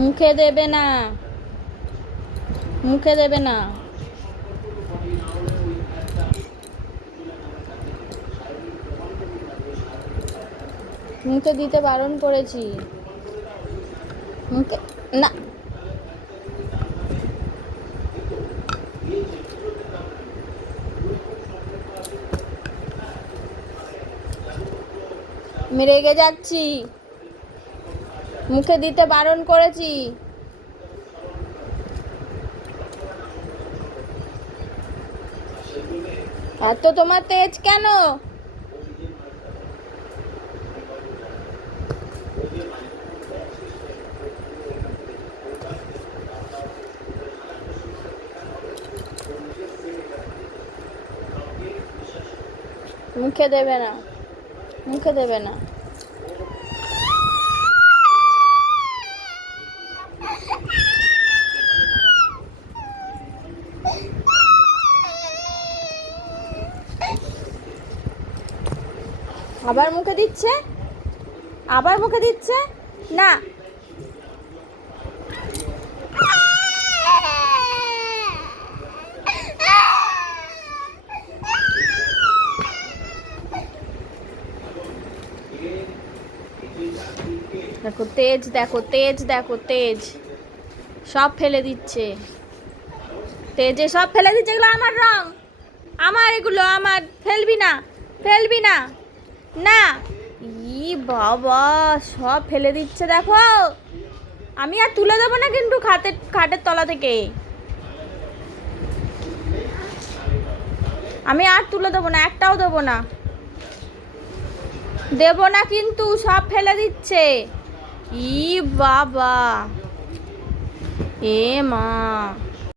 মুখে দেবে না, মুখে দেবে না। মুখে দিতে বারণ করেছি। মুখে না। আমি রেগে যাচ্ছি, মুখে দিতে বারণ করেছি। এত তোমার তেজ কেন? মুখে দেবে না, মুখে দেবে না। আবার মুখে দিচ্ছে, আবার মুখে দিচ্ছে না। দেখো তেজ, দেখো তেজ, দেখো তেজ সব ফেলে দিচ্ছে। তেজে সব ফেলে দিচ্ছে। এগুলো আমার রং, আমার এগুলো আমার। ফেলবি না, ফেলবি না, না। ই বাবা, সব ফেলে দিচ্ছে দেখো। আমি আর তুলে দেবো না কিন্তু খাটের তলা থেকে। আমি আর তুলে দেবো না, একটাও দেবো না, দেবো না কিন্তু। সব ফেলে দিচ্ছে। ই বাবা, এ মা।